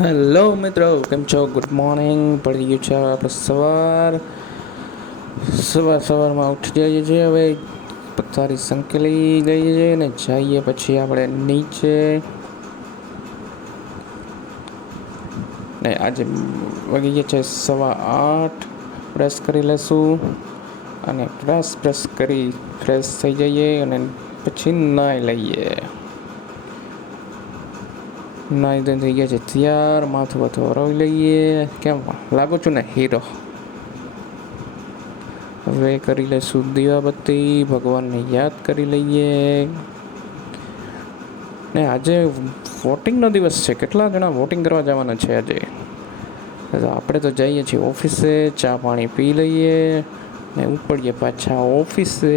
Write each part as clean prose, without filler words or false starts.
Hello મિત્રો, કેમ છો? Good morning. પડી ગયું છે આપણે સવારમાં ઉઠી જઈએ છીએ. હવે પથારી સંકેલી દઈએ ને જઈએ પછી આપણે નીચે. ને આજે વાગી ગયા છે 8:15. બ્રશ કરી લેશું અને બ્રશ કરી ફ્રેશ થઈ જઈએ અને પછી નાહી લઈએ. નાહી ધોઈને થઈ ગયા છે તૈયાર. માથું હરાવી લઈએ. કેમ લાગુ છું ને હીરો? હવે કરી લઈશું દીવાબત્તી, ભગવાનને યાદ કરી લઈએ. ને આજે વોટિંગનો દિવસ છે. કેટલા જણા વોટિંગ કરવા જવાના છે આજે? આપણે તો જઈએ છીએ ઓફિસે, ચા પાણી પી લઈએ ને ઉપડીએ પાછા ઓફિસે.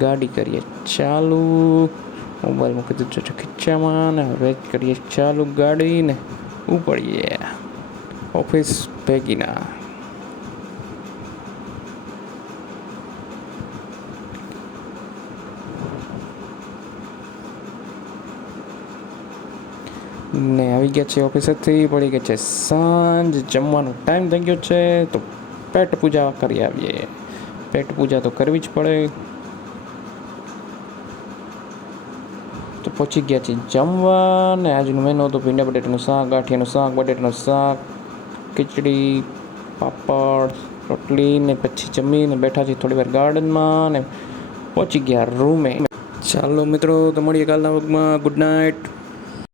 ગાડી કરીએ ચાલુ, મોબાઈલ મૂકી દીધો છે ખીચામાં ને હવે કરીએ ચાલુ ગાડી ને ઉપડીએ ઓફિસ ભેગીના. ને આવી ગયા છે ઓફિસેથી. પડી ગઈ છે સાંજ, જમવાનો ટાઈમ થઈ ગયો છે તો પેટ પૂજા કરી આવીએ. પેટ પૂજા તો કરવી જ પડે. તો પહોંચી ગયા છીએ જમવા ને આજનું મેનુ હતું ભીંડા બટેટાનું શાક, ગાંઠિયાનું શાક, બટેટાનું શાક, ખીચડી, પાપડ, રોટલી ને પછી જમીને બેઠા છીએ થોડી વાર ગાર્ડનમાં ને પહોંચી ગયા રૂમે. ચાલો મિત્રો, તો મળીએ કાલના વખતમાં. Good night.